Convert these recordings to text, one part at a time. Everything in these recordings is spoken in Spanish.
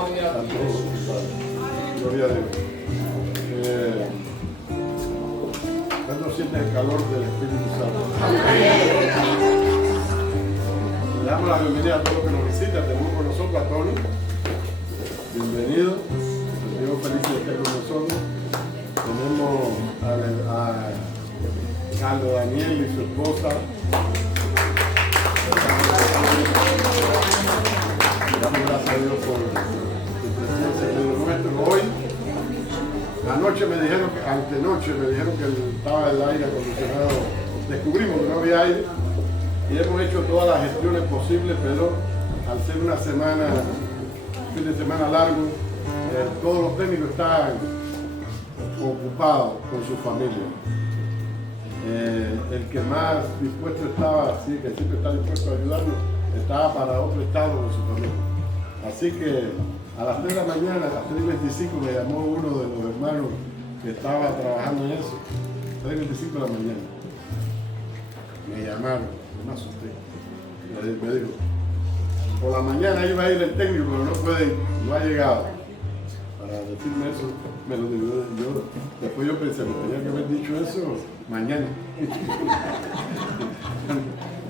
Gloria a Dios. ¿Cuándo sientes el calor del Espíritu Santo? Le damos la bienvenida a todos los que nos visitan. Tenemos con nosotros a Tony. Bienvenido. Dios feliz de estar con nosotros. Tenemos a Carlos Daniel y su esposa. Damos gracias a Dios por su presencia en medio nuestro. Hoy, anoche me dijeron que, antenoche me dijeron que estaba el aire acondicionado. Descubrimos que no había aire y hemos hecho todas las gestiones posibles, pero al ser una semana, un fin de semana largo, todos los técnicos están ocupados con su familia. El que más dispuesto estaba, sí, que siempre está dispuesto a ayudarnos, estaba para otro estado con su familia. Así que a las 3 de la mañana, a las 3:25, me llamó uno de los hermanos que estaba trabajando en eso. 3:25 de la mañana. Me llamaron, me asusté. Me dijo, por la mañana iba a ir el técnico, pero no puede ir, no ha llegado. Para decirme eso, me lo digo yo. Después yo pensé, me tenía que haber dicho eso mañana.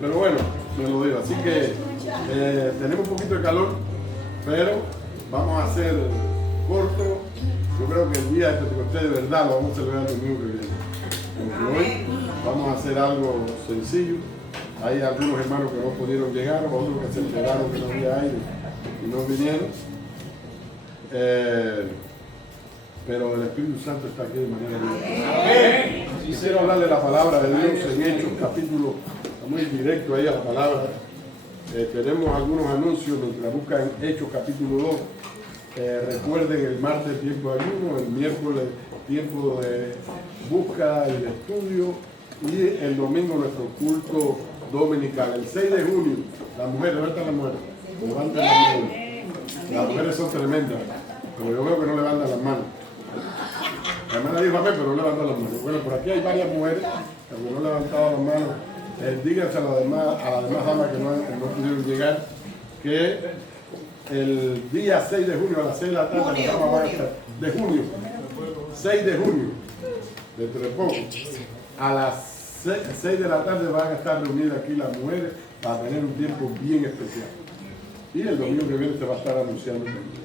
Pero bueno, me lo digo. Así que tenemos un poquito de calor, pero vamos a hacer corto. Yo creo que el día de Pentecostés de verdad lo vamos a celebrar el domingo que viene. Porque hoy vamos a hacer algo sencillo. Hay algunos hermanos que no pudieron llegar, otros que se enteraron que no había aire y no vinieron. Pero el Espíritu Santo está aquí de manera directa. Quisiera hablarle la palabra de Dios en Hechos, capítulo, muy directo ahí a la palabra. Tenemos algunos anuncios mientras buscan Hechos, capítulo 2. Recuerden el martes tiempo de ayuno, el miércoles tiempo de búsqueda y de estudio, y el domingo nuestro culto dominical. El 6 de junio, las mujeres, ¿dónde están las mujeres? Levanten las manos. Las mujeres son tremendas, pero yo veo que no levantan las manos. La hermana dijo amén, pero no levantan las manos. Bueno, por aquí hay varias mujeres que no levantaban las manos. Díganse a las demás damas que no pudieron llegar, que el día 6 de junio a las 6 de la tarde, de junio, 6 de junio, dentro de poco, a las 6 de la tarde van a estar reunidas aquí las mujeres para tener un tiempo bien especial. Y el domingo que viene se va a estar anunciando también.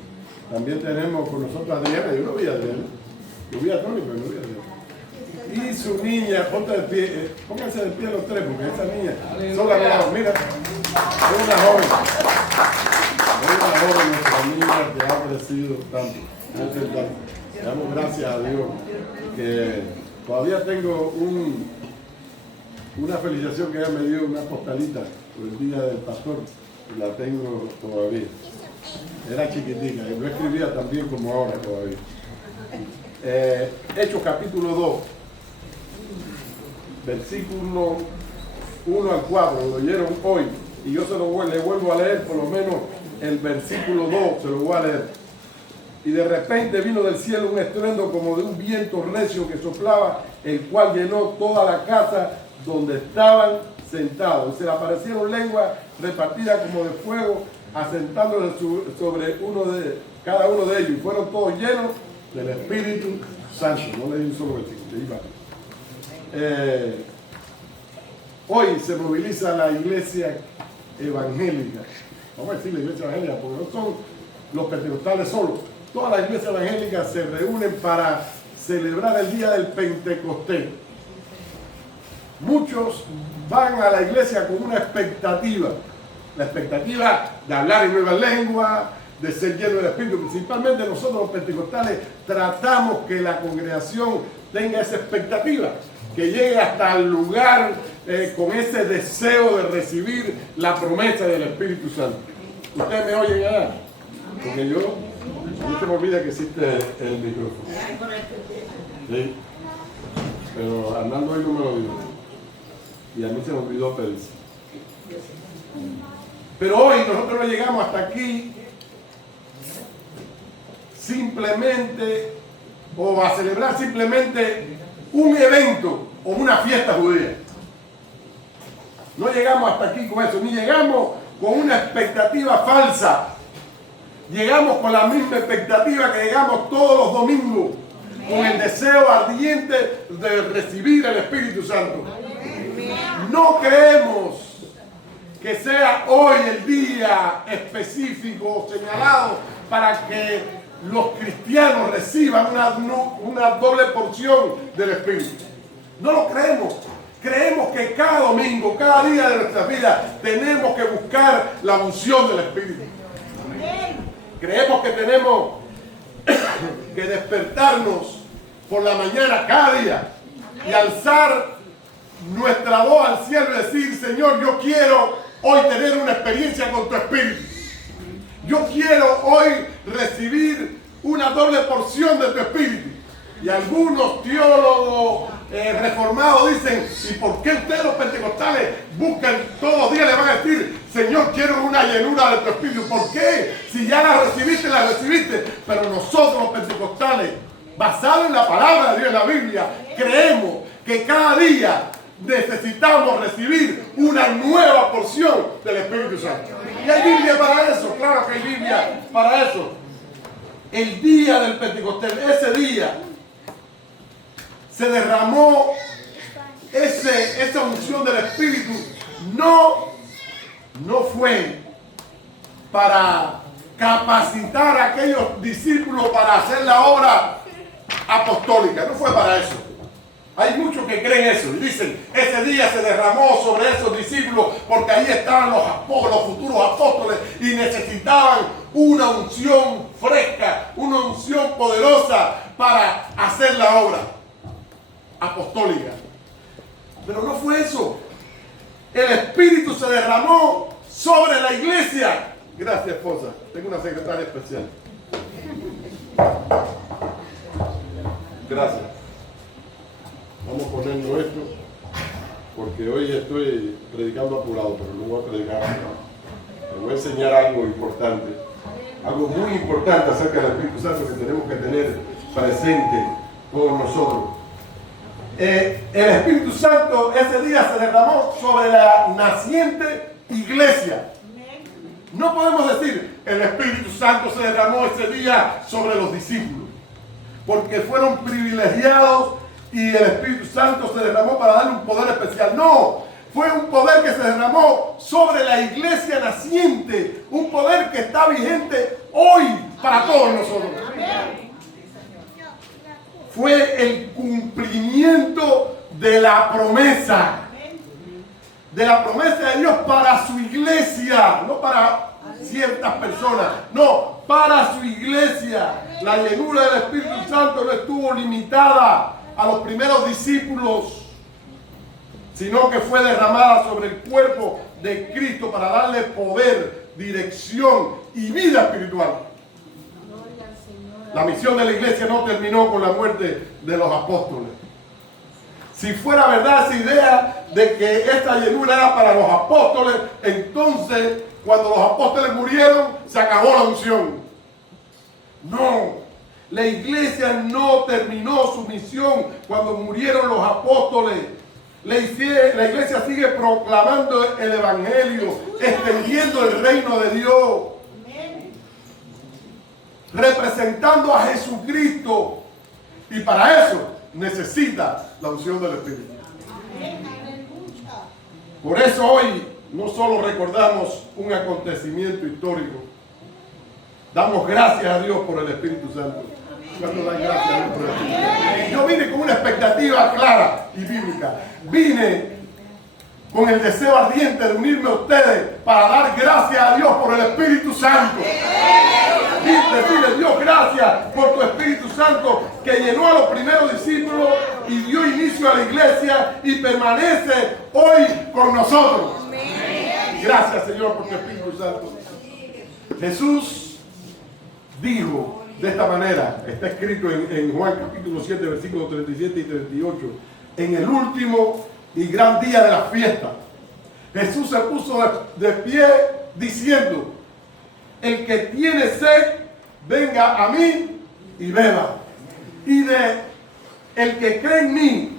También tenemos con nosotros a Adriana. Yo no vi a Adriana. Yo vi a Tony, pero no vi a Adriana. Y su niña, ponte de pie, pónganse de pie los tres, porque esa niña, son las mira, es una joven. Es una joven, nuestra niña que ha crecido tanto. Le damos gracias a Dios que todavía tengo una felicitación que ella me dio, una postalita por el día del pastor. La tengo todavía. Era chiquitica y no escribía tan bien como ahora todavía. Hechos capítulo 2, versículo 1 al 4, lo oyeron hoy, y yo le vuelvo a leer por lo menos el versículo 2, se lo voy a leer. Y de repente vino del cielo un estruendo como de un viento recio que soplaba, el cual llenó toda la casa donde estaban sentados. Y se le aparecieron lenguas repartidas como de fuego, asentándose sobre cada uno de ellos. Y fueron todos llenos del Espíritu Santo. No leí un solo versículo. Hoy se moviliza la iglesia evangélica. Vamos a decir la iglesia evangélica, porque no son los pentecostales solos. Todas las iglesias evangélicas se reúnen para celebrar el día del Pentecostés. Muchos van a la iglesia con una expectativa. La expectativa de hablar en nuevas lenguas, de ser lleno del Espíritu. Principalmente nosotros los pentecostales tratamos que la congregación tenga esa expectativa, que llegue hasta el lugar con ese deseo de recibir la promesa del Espíritu Santo. ¿Ustedes me oyen allá? Porque yo, no se me olvida que existe el micrófono. Sí. Pero Arnaldo hoy no me lo dijo. Y a mí se me olvidó pedir. Pero hoy nosotros no llegamos hasta aquí simplemente, o a celebrar simplemente un evento o una fiesta judía. No llegamos hasta aquí con eso, ni llegamos con una expectativa falsa llegamos con la misma expectativa que llegamos todos los domingos, con el deseo ardiente de recibir el Espíritu Santo. No creemos que sea hoy el día específico señalado para que los cristianos reciban una doble porción del Espíritu. No lo creemos. Creemos que cada domingo, cada día de nuestra vida, tenemos que buscar la unción del Espíritu. Creemos que tenemos que despertarnos por la mañana cada día y alzar nuestra voz al cielo y decir: Señor, yo quiero hoy tener una experiencia con tu Espíritu. Yo quiero hoy recibir una doble porción de tu Espíritu. Y algunos teólogos reformados dicen: ¿y por qué ustedes los pentecostales buscan todos los días? Le van a decir: Señor, quiero una llenura de tu Espíritu. ¿Por qué? Si ya la recibiste. Pero nosotros los pentecostales, basados en la palabra de Dios, en la Biblia, creemos que cada día necesitamos recibir una nueva porción del Espíritu Santo. Y hay Biblia para eso, claro que hay Biblia para eso. El día del Pentecostés, ese día, se derramó esa unción del Espíritu. No fue para capacitar a aquellos discípulos para hacer la obra apostólica. No fue para eso. Hay muchos que creen eso y dicen: ese día se derramó sobre esos discípulos porque ahí estaban los futuros apóstoles y necesitaban una unción fresca, una unción poderosa para hacer la obra apostólica. Pero no fue eso. El Espíritu se derramó sobre la iglesia. Gracias, esposa. Tengo una secretaria especial. Gracias. Vamos poniendo esto, porque hoy estoy predicando apurado, pero no voy a predicar apurado. Les voy a enseñar algo importante, algo muy importante acerca del Espíritu Santo que tenemos que tener presente con nosotros. El Espíritu Santo ese día se derramó sobre la naciente iglesia. No podemos decir: el Espíritu Santo se derramó ese día sobre los discípulos, porque fueron privilegiados y el Espíritu Santo se derramó para darle un poder especial. No, fue un poder que se derramó sobre la iglesia naciente, un poder que está vigente hoy para todos nosotros. Fue el cumplimiento de la promesa de Dios para su iglesia, no para ciertas personas, no, para su iglesia. La llenura del Espíritu Santo no estuvo limitada a los primeros discípulos, sino que fue derramada sobre el cuerpo de Cristo para darle poder, dirección y vida espiritual. La misión de la iglesia no terminó con la muerte de los apóstoles. Si fuera verdad esa idea de que esta llenura era para los apóstoles, entonces cuando los apóstoles murieron se acabó la unción. No. La iglesia no terminó su misión cuando murieron los apóstoles. La iglesia sigue proclamando el Evangelio, extendiendo el reino de Dios, representando a Jesucristo. Y para eso necesita la unción del Espíritu. Por eso hoy no solo recordamos un acontecimiento histórico, damos gracias a Dios por el Espíritu Santo. ¿Cuánto dan gracias a Dios por el Espíritu Santo? Yo vine con una expectativa clara y bíblica. Vine con el deseo ardiente de unirme a ustedes para dar gracias a Dios por el Espíritu Santo. Y decirle: Dios, gracias por tu Espíritu Santo que llenó a los primeros discípulos y dio inicio a la iglesia y permanece hoy con nosotros. Gracias, Señor, por tu Espíritu Santo. Jesús dijo de esta manera, está escrito en Juan capítulo 7, versículos 37 y 38, en el último y gran día de la fiesta, Jesús se puso de pie diciendo: el que tiene sed, venga a mí y beba. Y el que cree en mí,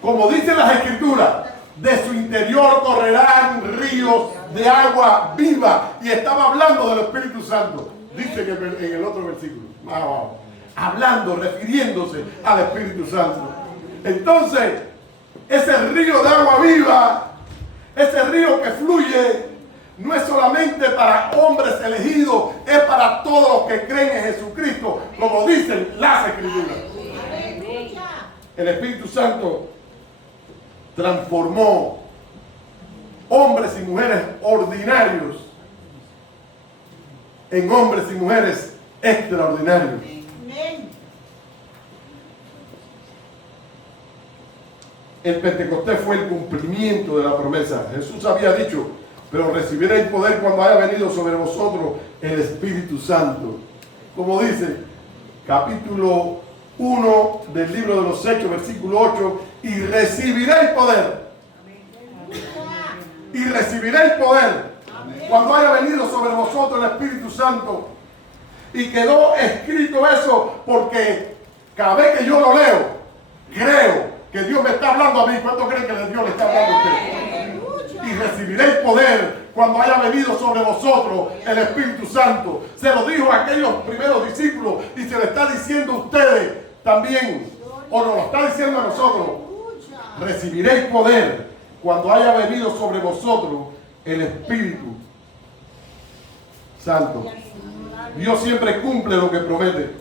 como dicen las Escrituras, de su interior correrán ríos de agua viva. Y estaba hablando del Espíritu Santo. Dice en el otro versículo, más abajo, hablando, refiriéndose al Espíritu Santo. Entonces, ese río de agua viva, ese río que fluye, no es solamente para hombres elegidos, es para todos los que creen en Jesucristo, como dicen las Escrituras. El Espíritu Santo transformó hombres y mujeres ordinarios en hombres y mujeres extraordinarios. El Pentecostés fue el cumplimiento de la promesa. Jesús había dicho, pero recibiréis poder cuando haya venido sobre vosotros el Espíritu Santo. Como dice, capítulo 1 del libro de los Hechos, versículo 8, y recibiréis poder. Y recibiréis poder cuando haya venido sobre vosotros el Espíritu Santo. Y quedó escrito eso porque cada vez que yo lo leo, creo que Dios me está hablando a mí. ¿Cuánto creen que Dios le está hablando a usted? Y recibiréis poder cuando haya venido sobre vosotros el Espíritu Santo. Se lo dijo a aquellos primeros discípulos y se lo está diciendo a ustedes también, o nos lo está diciendo a nosotros. Recibiréis poder cuando haya venido sobre vosotros el Espíritu Santo. Dios siempre cumple lo que promete.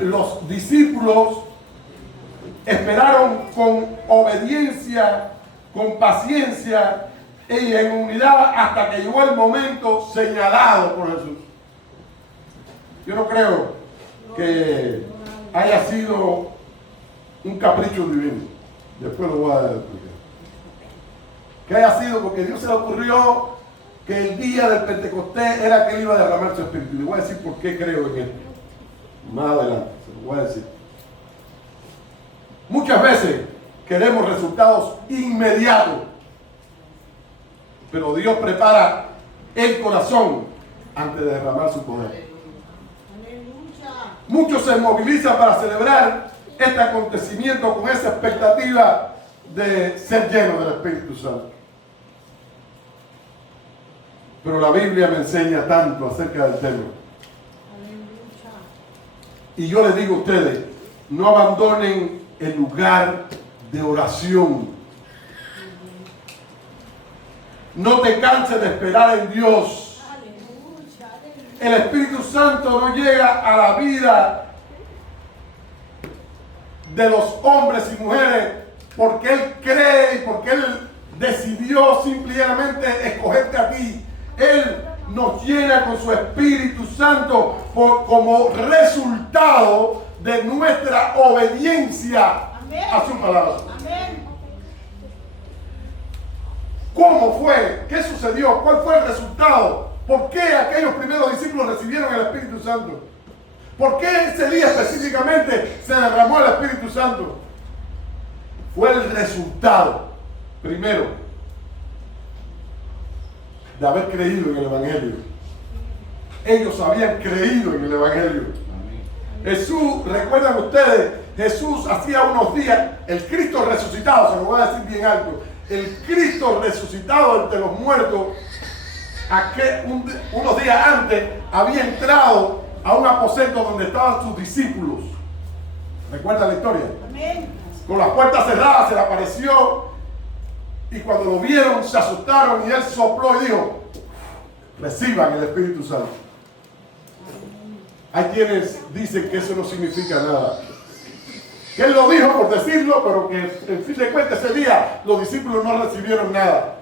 Los discípulos esperaron con obediencia, con paciencia y en unidad hasta que llegó el momento señalado por Jesús. Yo no creo que haya sido un capricho divino. Después lo voy a explicar. Que haya sido porque Dios se le ocurrió que el día del Pentecostés era que él iba a derramar su espíritu. Y le voy a decir por qué creo en él. Más adelante, se lo voy a decir. Muchas veces queremos resultados inmediatos, pero Dios prepara el corazón antes de derramar su poder. Muchos se movilizan para celebrar este acontecimiento con esa expectativa de ser lleno del Espíritu Santo. Pero la Biblia me enseña tanto acerca del tema. Y yo les digo a ustedes, no abandonen el lugar de oración. No te canses de esperar en Dios. El Espíritu Santo no llega a la vida de los hombres y mujeres porque Él cree y porque Él decidió simplemente escogerte a ti. Él nos llena con su Espíritu Santo como resultado de nuestra obediencia a su palabra. ¿Cómo fue? ¿Qué sucedió? ¿Cuál fue el resultado? ¿Por qué aquellos primeros discípulos recibieron el Espíritu Santo? ¿Por qué ese día específicamente se derramó el Espíritu Santo? Fue el resultado, primero, de haber creído en el Evangelio. Ellos habían creído en el Evangelio. Jesús, recuerdan ustedes, Jesús hacía unos días, el Cristo resucitado, se lo voy a decir bien alto, el Cristo resucitado entre los muertos, unos días antes había entrado a un aposento donde estaban sus discípulos. ¿Recuerdan la historia? Amén. Con las puertas cerradas se le apareció y cuando lo vieron se asustaron y él sopló y dijo, reciban el Espíritu Santo. Hay quienes dicen que eso no significa nada. Que él lo dijo por decirlo, pero que en fin de cuentas ese día los discípulos no recibieron nada.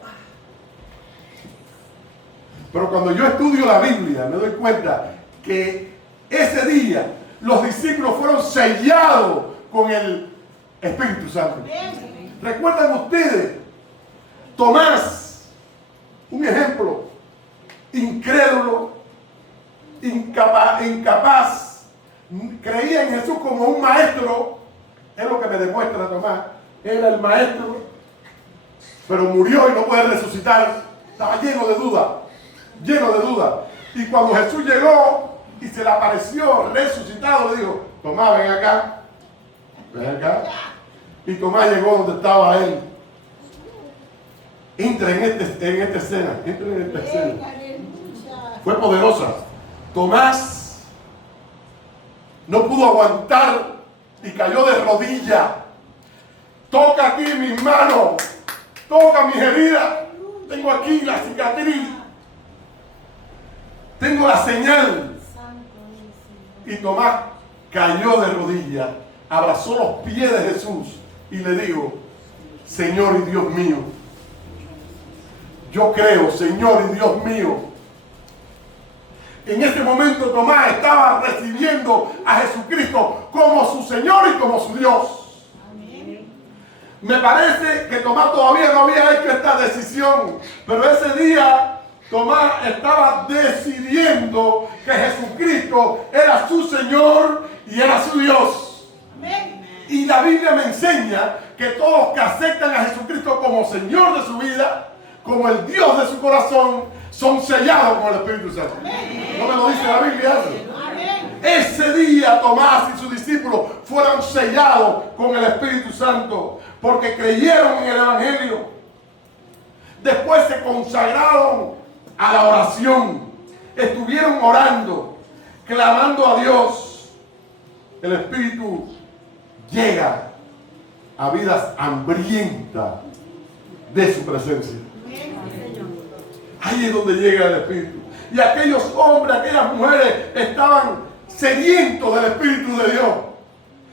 Pero cuando yo estudio la Biblia me doy cuenta que ese día los discípulos fueron sellados con el Espíritu Santo. ¿Recuerdan ustedes? Tomás, un ejemplo, incrédulo, incapaz, creía en Jesús como un maestro, es lo que me demuestra Tomás, era el maestro, pero murió y no puede resucitar, estaba lleno de duda, y cuando Jesús llegó y se le apareció resucitado, le dijo, Tomás, ven acá, y Tomás llegó donde estaba él. Entra en esta escena. fue poderosa. Tomás no pudo aguantar y cayó de rodillas. Toca aquí mis manos, toca mis heridas. Tengo aquí la cicatriz, tengo la señal. Y Tomás cayó de rodillas, abrazó los pies de Jesús y le dijo: Señor y Dios mío, yo creo, Señor y Dios mío. En ese momento Tomás estaba recibiendo a Jesucristo como su Señor y como su Dios. Amén. Me parece que Tomás todavía no había hecho esta decisión, pero ese día Tomás estaba decidiendo que Jesucristo era su Señor y era su Dios. Amén. Y la Biblia me enseña que todos que aceptan a Jesucristo como Señor de su vida, como el Dios de su corazón, son sellados con el Espíritu Santo. Amén. ¿No me lo dice la Biblia eso? Amén. Ese día Tomás y sus discípulos fueron sellados con el Espíritu Santo porque creyeron en el Evangelio. Después se consagraron a la oración. Estuvieron orando, clamando a Dios. El Espíritu llega a vidas hambrientas de su presencia. Ahí es donde llega el Espíritu. Y aquellos hombres, aquellas mujeres estaban sedientos del Espíritu de Dios.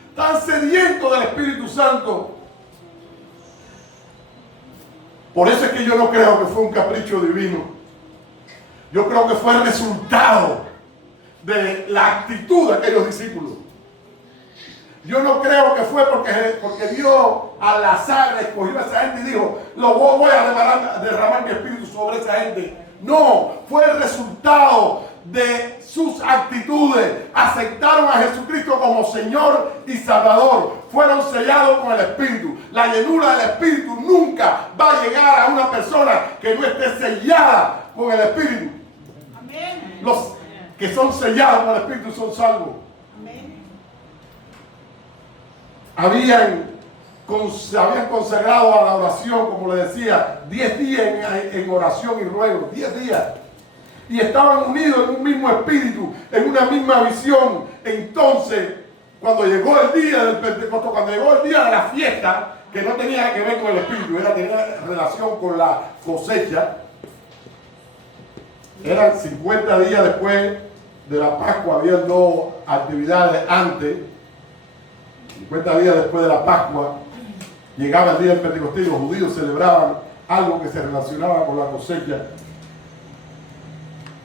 Estaban sedientos del Espíritu Santo. Por eso es que yo no creo que fue un capricho divino. Yo creo que fue el resultado de la actitud de aquellos discípulos. Yo no creo que fue porque Dios al azar escogió a esa gente y dijo: voy a derramar mi espíritu sobre esa gente. No, fue el resultado de sus actitudes. Aceptaron a Jesucristo como Señor y Salvador. Fueron sellados con el Espíritu. La llenura del Espíritu nunca va a llegar a una persona que no esté sellada con el Espíritu. Amén. Los que son sellados con el Espíritu son salvos. Se habían consagrado a la oración, como le decía, 10 días en oración y ruego, 10 días. Y estaban unidos en un mismo espíritu, en una misma visión. Entonces, cuando llegó el día del Pentecostés, cuando llegó el día de la fiesta, que no tenía que ver con el espíritu, tenía relación con la cosecha. Eran 50 días después de la Pascua, había 2 actividades antes. 50 días después de la Pascua, llegaba el día del Pentecostés y los judíos celebraban algo que se relacionaba con la cosecha.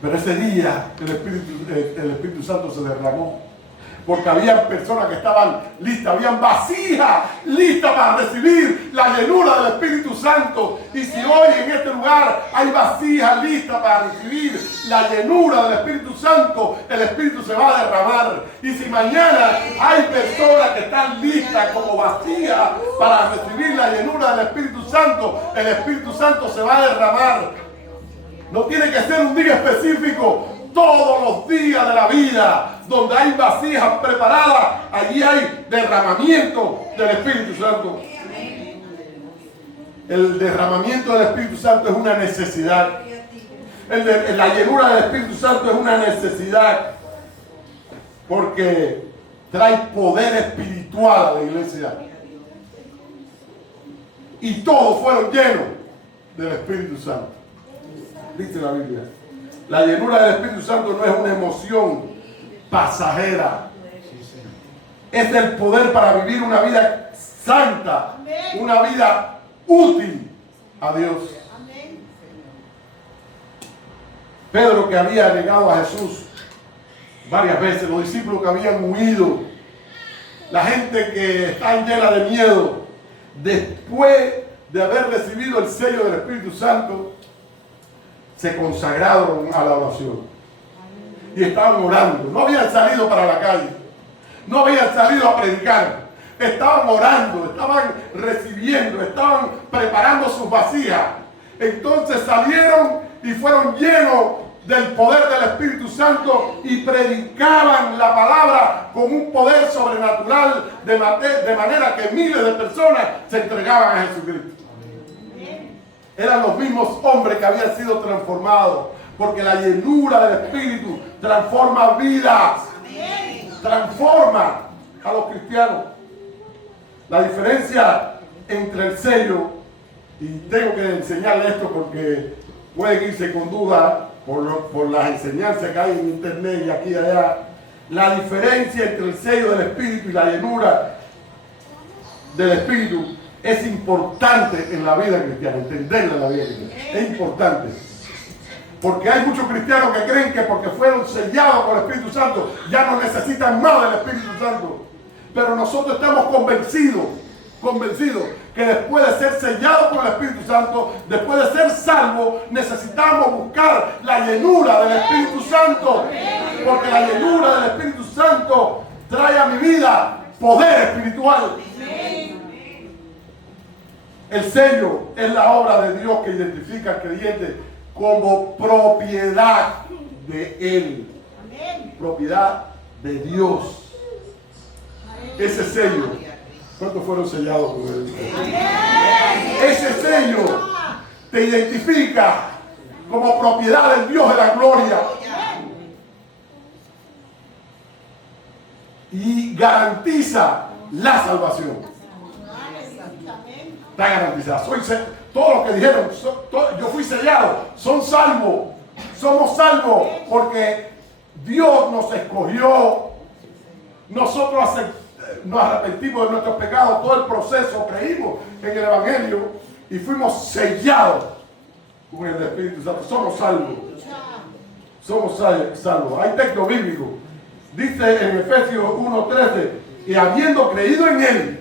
Pero ese día el Espíritu Santo se derramó, porque había personas que estaban listas, habían vasijas listas para recibir la llenura del Espíritu Santo. Y si hoy en este lugar hay vasijas listas para recibir la llenura del Espíritu Santo, el Espíritu se va a derramar. Y si mañana hay personas que están listas como vasijas para recibir la llenura del Espíritu Santo, el Espíritu Santo se va a derramar. No tiene que ser un día específico. Todos los días de la vida, donde hay vasijas preparadas, allí hay derramamiento del Espíritu Santo. El derramamiento del Espíritu Santo es una necesidad. La llenura del Espíritu Santo es una necesidad, porque trae poder espiritual a la iglesia. Y todos fueron llenos del Espíritu Santo. Dice la Biblia. La llenura del Espíritu Santo no es una emoción pasajera. Es el poder para vivir una vida santa, una vida útil a Dios. Pedro, que había negado a Jesús varias veces, los discípulos que habían huido, la gente que está llena de miedo, después de haber recibido el sello del Espíritu Santo, se consagraron a la oración y estaban orando. No habían salido para la calle, no habían salido a predicar, estaban orando, estaban recibiendo, estaban preparando sus vasijas. Entonces salieron y fueron llenos del poder del Espíritu Santo y predicaban la palabra con un poder sobrenatural, de manera que miles de personas se entregaban a Jesucristo. Eran los mismos hombres que habían sido transformados Porque la llenura del Espíritu transforma vidas. Transforma a los cristianos. La diferencia entre el sello, y tengo que enseñarle esto porque pueden irse con duda por las enseñanzas que hay en internet y aquí y allá. La diferencia entre el sello del Espíritu y la llenura del Espíritu es importante en la vida cristiana, entenderla en la vida cristiana. Es importante. Porque hay muchos cristianos que creen que porque fueron sellados por el Espíritu Santo ya no necesitan más del Espíritu Santo. Pero nosotros estamos convencidos que después de ser sellados por el Espíritu Santo, después de ser salvos, necesitamos buscar la llenura del Espíritu Santo. Porque la llenura del Espíritu Santo trae a mi vida poder espiritual. El sello es la obra de Dios que identifica al creyente como propiedad de Él. Propiedad de Dios. Ese sello, ¿cuántos fueron sellados por Él? Ese sello te identifica como propiedad del Dios de la gloria. Y garantiza la salvación. Está garantizada. Todos los que dijeron, yo fui sellado, son salvos. Somos salvos porque Dios nos escogió. Nosotros nos arrepentimos de nuestros pecados, todo el proceso, creímos en el Evangelio y fuimos sellados con el Espíritu Santo. Somos salvos. Somos salvos. Hay texto bíblico. Dice en Efesios 1:13, y habiendo creído en Él,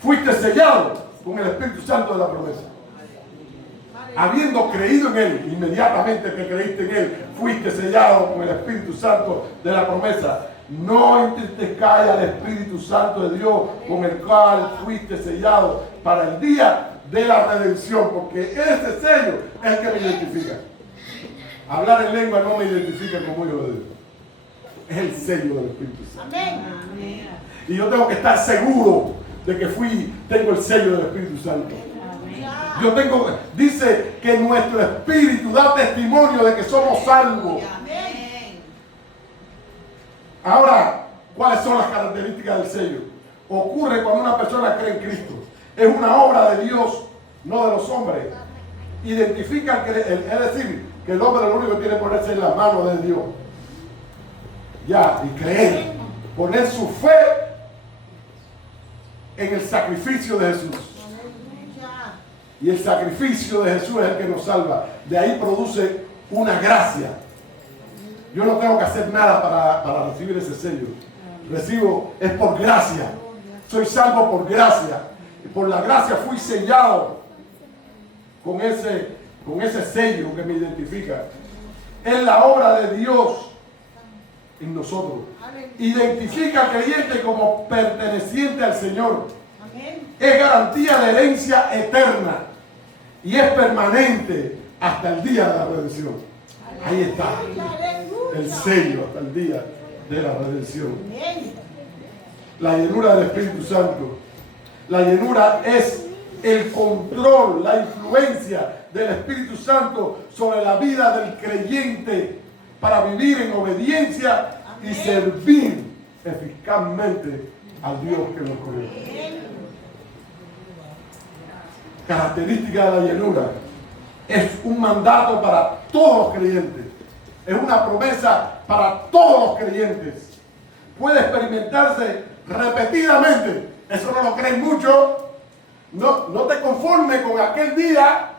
fuiste sellado con el Espíritu Santo de la promesa. Habiendo creído en Él, inmediatamente que creíste en Él, fuiste sellado con el Espíritu Santo de la promesa. No entristezcáis al Espíritu Santo de Dios, con el cual fuiste sellado para el día de la redención, porque ese sello es el que me identifica. Hablar en lengua no me identifica como hijo de Dios. Es el sello del Espíritu Santo. Amén. Y yo tengo que estar seguro de que tengo el sello del Espíritu Santo. Dice que nuestro espíritu da testimonio de que somos salvos. Ahora, ¿cuáles son las características del sello? Ocurre cuando una persona cree en Cristo. Es una obra de Dios, no de los hombres. Identifica, es decir, que el hombre lo único que tiene que ponerse en las manos de Dios. Ya, y creer. Poner su fe en el sacrificio de Jesús. Y el sacrificio de Jesús es el que nos salva. De ahí produce una gracia. Yo no tengo que hacer nada para recibir ese sello. Es por gracia. Soy salvo por gracia. Y por la gracia fui sellado con ese sello que me identifica. Es la obra de Dios en nosotros. Identifica al creyente como perteneciente al Señor. Es garantía de herencia eterna y es permanente hasta el día de la redención. Ahí está el sello hasta el día de la redención. La llenura del Espíritu Santo. La llenura es el control, la influencia del Espíritu Santo sobre la vida del creyente para vivir en obediencia y servir eficazmente al Dios que nos conoce. Característica de la llenura: es un mandato para todos los creyentes, es una promesa para todos los creyentes, puede experimentarse repetidamente. Eso no lo creen mucho. No te conformes con aquel día.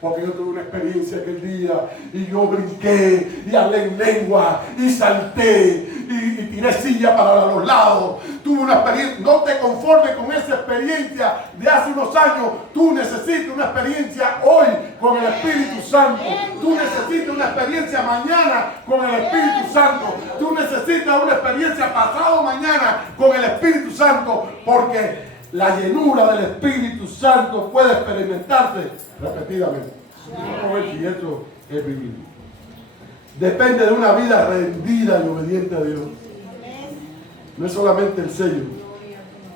Porque yo tuve una experiencia aquel día y yo brinqué y hablé en lengua y salté y tiré silla para los lados. Tuve una experiencia. No te conformes con esa experiencia de hace unos años. Tú necesitas una experiencia hoy con el Espíritu Santo. Tú necesitas una experiencia mañana con el Espíritu Santo. Tú necesitas una experiencia pasado mañana con el Espíritu Santo, porque la llenura del Espíritu Santo puede experimentarse repetidamente. Vamos a ver si esto es bíblico. Depende de una vida rendida y obediente a Dios. No es solamente el sello.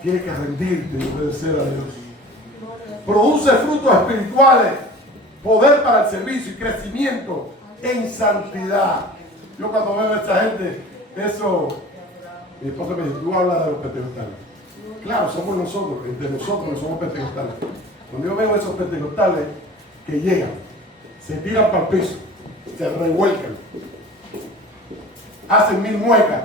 Tienes que rendirte y obedecer a Dios. Produce frutos espirituales Poder para el servicio y crecimiento en santidad. Yo cuando veo a esta gente, eso, mi esposa me dice, tú hablas de los pentecostales. Claro, somos nosotros, entre nosotros que somos pentecostales. Cuando yo veo esos pentecostales que llegan, se tiran para el piso, se revuelcan, hacen 1000 muecas,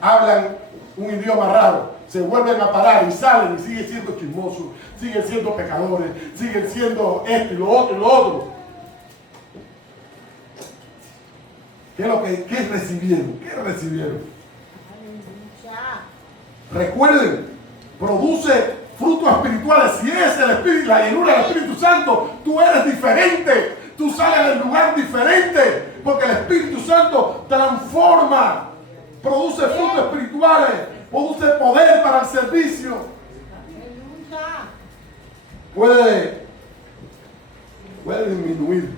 hablan un idioma raro, se vuelven a parar y salen y siguen siendo chismosos, siguen siendo pecadores, siguen siendo esto y lo otro y lo otro. ¿Qué recibieron? ¿Qué recibieron? Recuerden, produce frutos espirituales. Si es el Espíritu, la llenura del Espíritu Santo, tú eres diferente. Tú sales del lugar diferente, porque el Espíritu Santo transforma, produce frutos espirituales, produce poder para el servicio. Puede disminuir.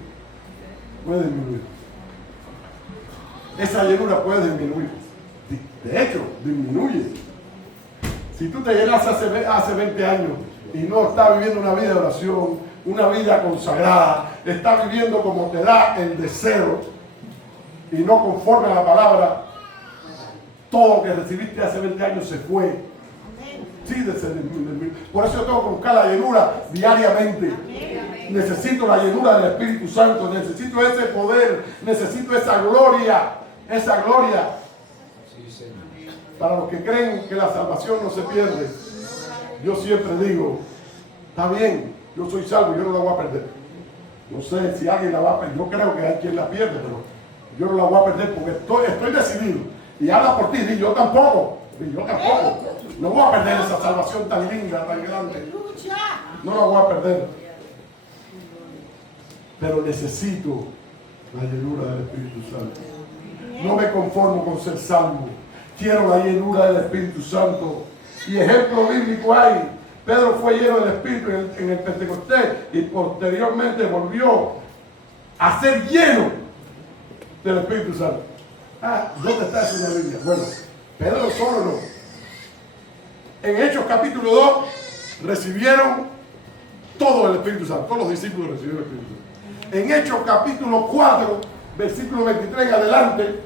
Esa llenura puede disminuir. De hecho, disminuye. Si tú te llenas hace 20 años y no estás viviendo una vida de oración, una vida consagrada, estás viviendo como te da el deseo y no conforme a la palabra, todo lo que recibiste hace 20 años se fue. Sí, por eso yo tengo que buscar la llenura diariamente. Necesito la llenura del Espíritu Santo, necesito ese poder, necesito esa gloria. Para los que creen que la salvación no se pierde, yo siempre digo, está bien, yo soy salvo, yo no la voy a perder. No sé si alguien la va a perder, yo creo que hay quien la pierde, pero yo no la voy a perder porque estoy decidido. Y habla por ti, yo tampoco, no voy a perder esa salvación tan linda, tan grande. No la voy a perder. Pero necesito la llenura del Espíritu Santo. No me conformo con ser salvo. Quiero la llenura del Espíritu Santo. Y ejemplo bíblico hay. Pedro fue lleno del Espíritu en el Pentecostés y posteriormente volvió a ser lleno del Espíritu Santo. ¿Dónde está eso en la Biblia? Bueno, Pedro solo no. En Hechos capítulo 2 recibieron todo el Espíritu Santo. Todos los discípulos recibieron el Espíritu Santo. En Hechos capítulo 4, versículo 23 en adelante,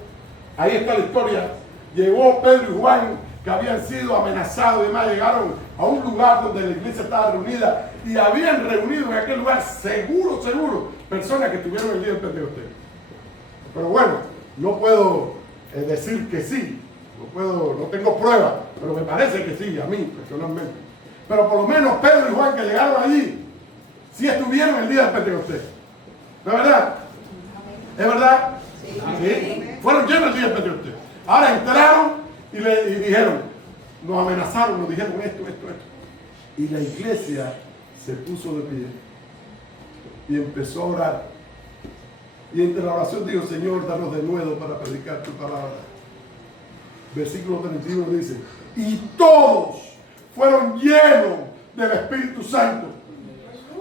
ahí está la historia. Llegó Pedro y Juan, que habían sido amenazados y demás, llegaron a un lugar donde la iglesia estaba reunida y habían reunido en aquel lugar, seguro, personas que estuvieron el día del Pentecostés. Pero bueno, no puedo decir que sí, no tengo pruebas, pero me parece que sí, a mí personalmente. Pero por lo menos Pedro y Juan que llegaron allí, sí estuvieron el día del Pentecostés. ¿No es verdad? ¿Es verdad? Sí. Fueron llenos el día del Pentecostés. Ahora entraron y dijeron, nos amenazaron, nos dijeron esto. Y la iglesia se puso de pie y empezó a orar. Y entre la oración dijo, Señor, danos de nuevo para predicar tu palabra. Versículo 31 dice, y todos fueron llenos del Espíritu Santo.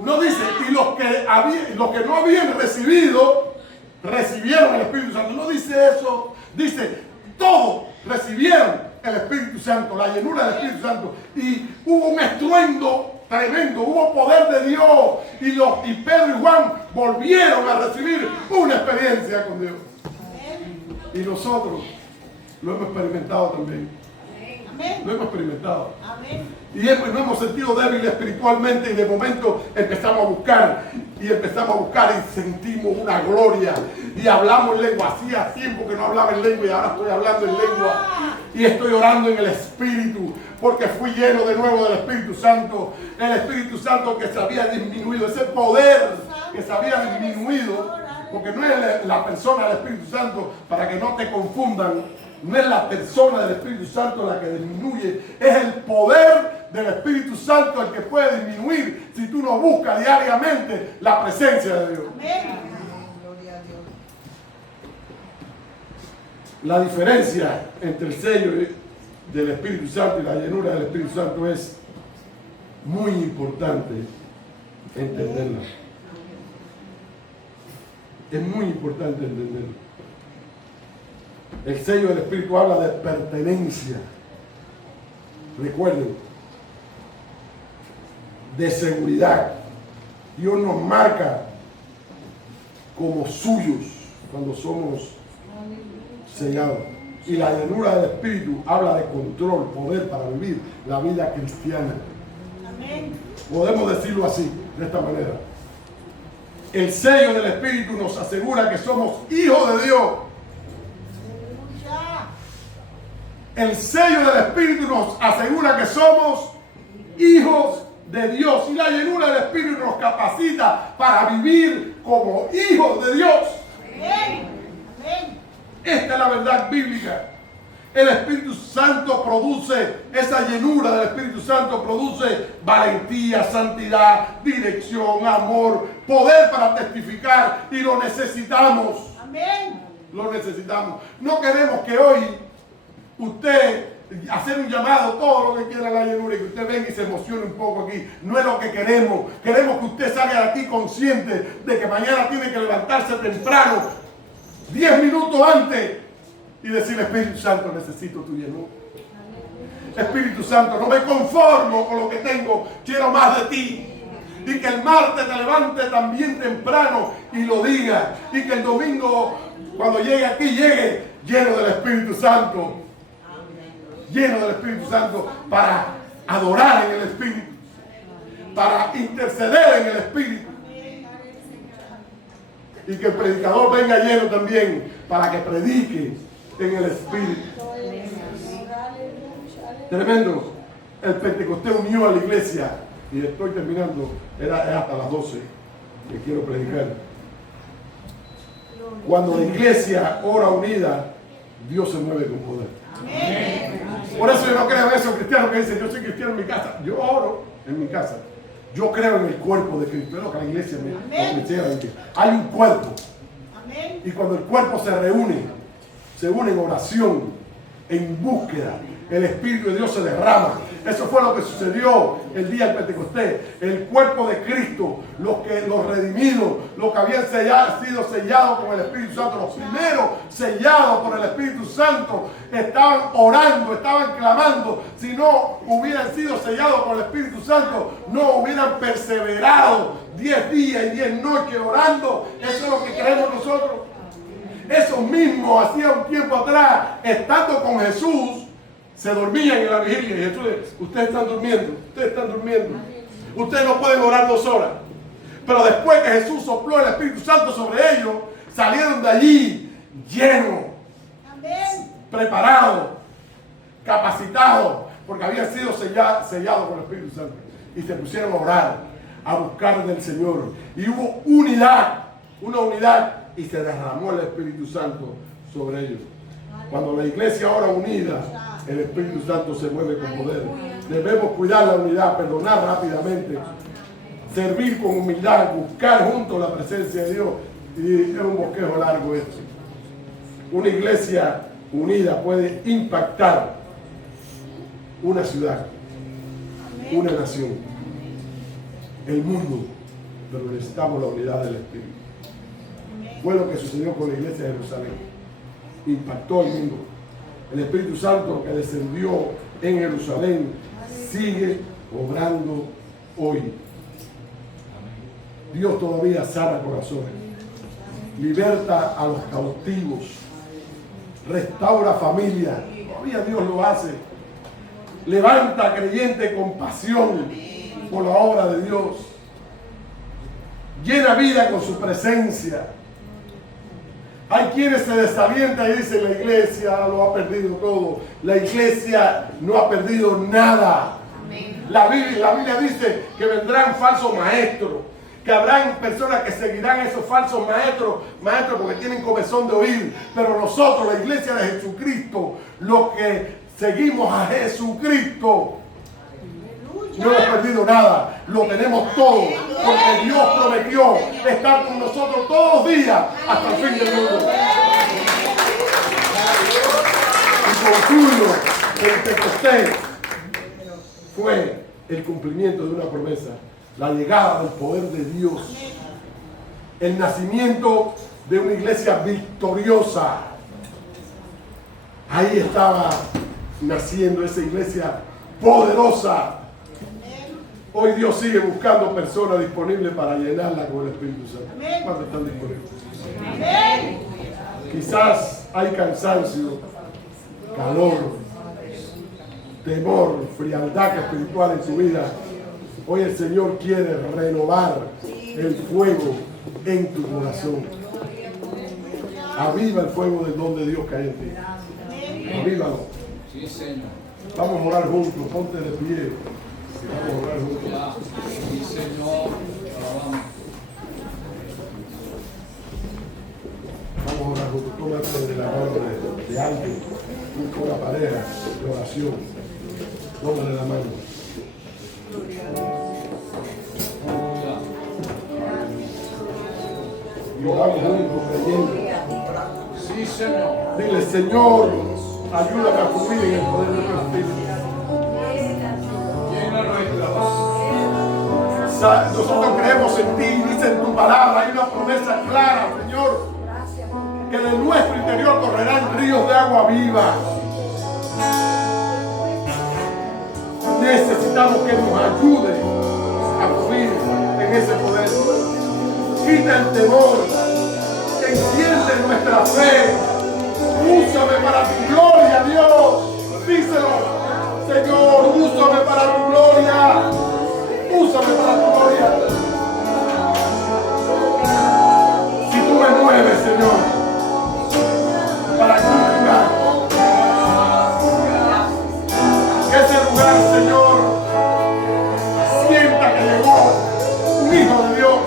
No dice, y los que no habían recibido, recibieron el Espíritu Santo. No dice eso. Dice, todos recibieron el Espíritu Santo, la llenura del Espíritu Santo. Y hubo un estruendo tremendo, hubo poder de Dios. Y Pedro y Juan volvieron a recibir una experiencia con Dios. Y nosotros lo hemos experimentado también. Lo hemos experimentado. Y nos hemos sentido débiles espiritualmente y de momento empezamos a buscar y sentimos una gloria y hablamos en lengua. Hacía tiempo que no hablaba en lengua y ahora estoy hablando en lengua y estoy orando en el Espíritu porque fui lleno de nuevo del Espíritu Santo. El Espíritu Santo que se había disminuido, ese poder que se había disminuido, porque no es la persona del Espíritu Santo, para que no te confundan. No es la persona del Espíritu Santo la que disminuye, es el poder del Espíritu Santo el que puede disminuir si tú no buscas diariamente la presencia de Dios. Amén. La diferencia entre el sello del Espíritu Santo y la llenura del Espíritu Santo es muy importante entenderla. Es muy importante entenderlo. El sello del Espíritu habla de pertenencia. Recuerden, de seguridad. Dios nos marca como suyos cuando somos sellados. Y la llenura del Espíritu habla de control, poder para vivir la vida cristiana. Amén. Podemos decirlo así, de esta manera. El sello del Espíritu nos asegura que somos hijos de Dios. El sello del Espíritu nos asegura que somos hijos de Dios. Y la llenura del Espíritu nos capacita para vivir como hijos de Dios. Amén. Amén. Esta es la verdad bíblica. El Espíritu Santo produce, esa llenura del Espíritu Santo produce valentía, santidad, dirección, amor, poder para testificar, y lo necesitamos. Amén. Lo necesitamos. No queremos que hoy usted hacer un llamado, todo lo que quiera la llenura, y que usted venga y se emocione un poco aquí. No es lo que queremos. Queremos que usted salga de aquí consciente de que mañana tiene que levantarse temprano, 10 minutos antes, y decirle: Espíritu Santo, necesito tu llenura. Espíritu Santo, no me conformo con lo que tengo, quiero más de ti. Y que el martes te levante también temprano y lo diga. Y que el domingo, cuando llegue aquí, llegue lleno del Espíritu Santo. Lleno del Espíritu Santo para adorar en el Espíritu, para interceder en el Espíritu. Y que el predicador venga lleno también para que predique en el Espíritu. Tremendo. El Pentecostés unió a la iglesia, y estoy terminando, es hasta las 12 que quiero predicar. Cuando la iglesia ora unida, Dios se mueve con poder. Amén. Por eso yo no creo en esos cristianos que dicen: yo soy cristiano en mi casa. Yo oro en mi casa. Yo creo en el cuerpo de Cristo. Es lo que la iglesia me enseña. Hay un cuerpo. Amén. Y cuando el cuerpo se une en oración, en búsqueda, el Espíritu de Dios se derrama. Eso fue lo que sucedió el día del Pentecostés. El cuerpo de Cristo, los redimidos, los que habían sido sellados con el Espíritu Santo, los primeros sellados por el Espíritu Santo, estaban orando, estaban clamando. Si no hubieran sido sellados por el Espíritu Santo, no hubieran perseverado 10 días y 10 noches orando. Eso es lo que creemos nosotros. Eso mismo hacía un tiempo atrás, estando con Jesús, se dormían en la vigilia. Y Jesús: ustedes están durmiendo, ustedes no pueden orar 2 horas. Pero después que Jesús sopló el Espíritu Santo sobre ellos, salieron de allí llenos, preparados, capacitados, porque habían sido sellados con el Espíritu Santo. Y se pusieron a orar, a buscar del Señor. Y hubo una unidad, y se derramó el Espíritu Santo sobre ellos. Cuando la iglesia ora unida, el Espíritu Santo se mueve con poder. Debemos cuidar la unidad, perdonar rápidamente, servir con humildad, buscar juntos la presencia de Dios. Y es un bosquejo largo esto. Una iglesia unida puede impactar una ciudad, una nación, el mundo, pero necesitamos la unidad del Espíritu. Fue lo que sucedió con la iglesia de Jerusalén. Impactó al mundo. El Espíritu Santo que descendió en Jerusalén sigue obrando hoy. Dios todavía sana corazones, liberta a los cautivos, restaura familias. Todavía Dios lo hace. Levanta a creyente con pasión por la obra de Dios. Llena vida con su presencia. Hay quienes se desalientan y dicen: la iglesia lo ha perdido todo. La iglesia no ha perdido nada. Amén. La Biblia dice que vendrán falsos maestros, que habrán personas que seguirán a esos falsos maestros porque tienen comezón de oír. Pero nosotros, la iglesia de Jesucristo, los que seguimos a Jesucristo, no hemos perdido nada, lo tenemos todo, porque Dios prometió estar con nosotros todos los días hasta el fin del mundo. Y concluyo, el Pentecostés fue el cumplimiento de una promesa, la llegada del poder de Dios, el nacimiento de una iglesia victoriosa. Ahí estaba naciendo esa iglesia poderosa. Hoy Dios sigue buscando personas disponibles para llenarla con el Espíritu Santo. ¿Cuántos están disponibles? Amén. Quizás hay cansancio, calor, temor, frialdad espiritual en tu vida. Hoy el Señor quiere renovar el fuego en tu corazón. Aviva el fuego del don de Dios que hay en ti. Avívalo. Sí, Señor. Vamos a orar juntos. Ponte de pie. Vamos a orar juntos. Sí, Señor. Vamos a orar juntos. Tómate de la mano de alguien, una pareja de oración. Tómale la mano. Y oramos juntos creyendo. Sí, Señor. Dile, Señor, ayúdame a fluir en el poder de tu Espíritu. Llena nuestra voz. Nosotros creemos en ti y dice en tu palabra, hay una promesa clara, Señor, que de nuestro interior correrán ríos de agua viva. Necesitamos que nos ayude a fluir en ese poder. Quita el temor, enciende nuestra fe. Úsame para tu gloria, Dios. Díselo, Señor, úsame para tu gloria. Úsame para tu gloria. Si tú me mueves, Señor, para tu lugar, que ese lugar, Señor, sienta que llegó un hijo de Dios,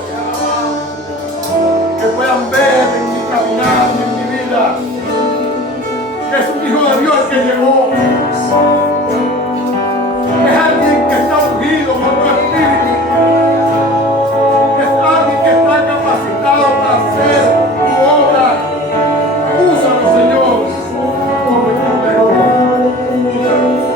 que puedan ver en mi caminar y en mi vida que es un hijo de Dios el que llegó. Es alguien que está ungido con tu Espíritu. Es alguien que está capacitado para hacer tu obra. Úsalo, Señor, como instrumento. Úsalo.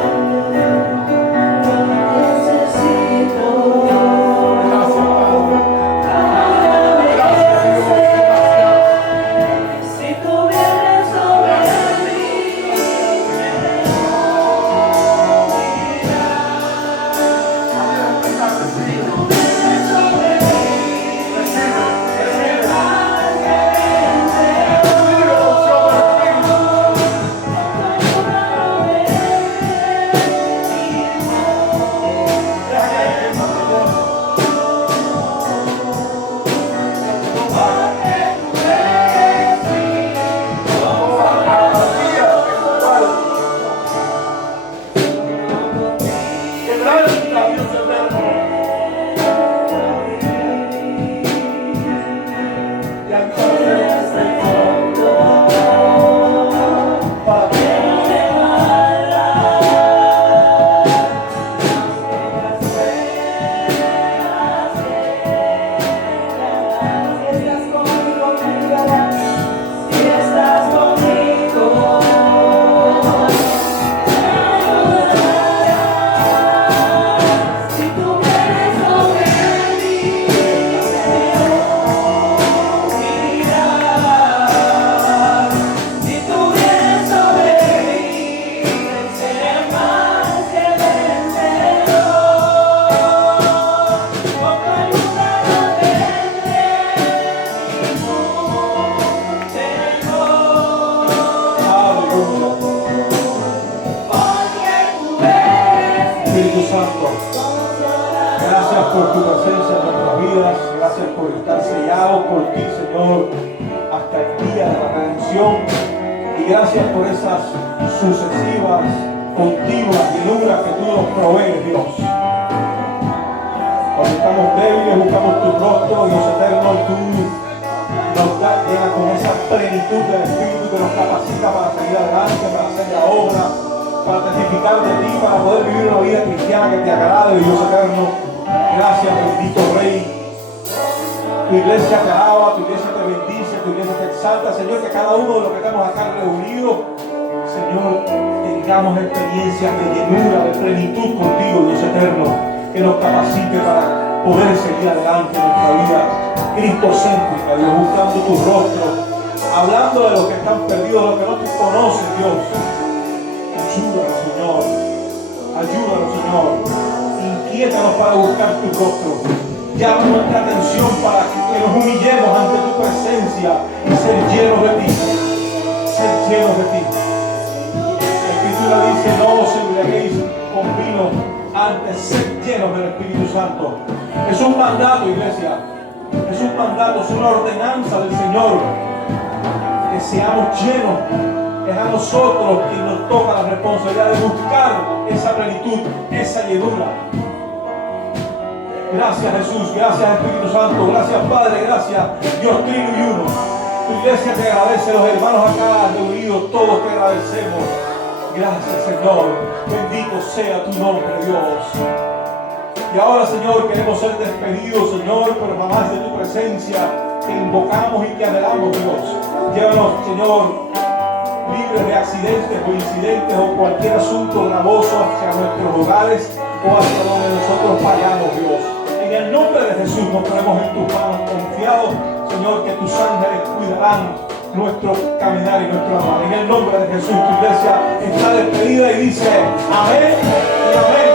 por tu presencia en nuestras vidas. Gracias por estar sellados por ti, Señor, hasta el día de la redención. Y gracias por esas sucesivas, continuas llenuras que tú nos provees, Dios. Cuando estamos débiles, buscamos tu rostro, Dios eterno, tú nos llenas con esa plenitud del Espíritu que nos capacita para seguir adelante, para hacer la obra, para testificar de ti, para poder vivir una vida cristiana que te agrade, Dios eterno. Gracias, bendito Rey. Tu iglesia te alaba, tu iglesia te bendice, tu iglesia te exalta, Señor, que cada uno de los que estamos acá reunidos, Señor, tengamos experiencias de llenura, de plenitud contigo, Dios eterno, que nos capacite para poder seguir adelante en nuestra vida cristocéntrica, Dios, buscando tu rostro, hablando de los que están perdidos, de los que no te conocen, Dios. Ayúdanos, Señor. Ayúdanos, Señor. aquíétanos para buscar tu rostro. Llama nuestra atención para que nos humillemos ante tu presencia y ser llenos de ti. Ser llenos de ti. La Escritura dice, no os embriaguéis con vino, antes ser llenos del Espíritu Santo. Es un mandato, iglesia. Es un mandato, es una ordenanza del Señor. Que seamos llenos. Es a nosotros quien nos toca la responsabilidad de buscar esa plenitud, esa llenura. Gracias Jesús, gracias Espíritu Santo, gracias Padre, gracias Dios Trino y Uno. Tu iglesia te agradece, los hermanos acá reunidos, todos te agradecemos. Gracias Señor, bendito sea tu nombre Dios. Y ahora Señor, queremos ser despedidos Señor, pero jamás de tu presencia, que invocamos y que anhelamos Dios. Llévanos Señor, libres de accidentes o incidentes o cualquier asunto gravoso hacia nuestros hogares o hacia donde nosotros vayamos Dios. En el nombre de Jesús nos ponemos en tus manos confiados, Señor, que tus ángeles cuidarán nuestro caminar y nuestro andar. En el nombre de Jesús, tu iglesia está despedida y dice amén y amén.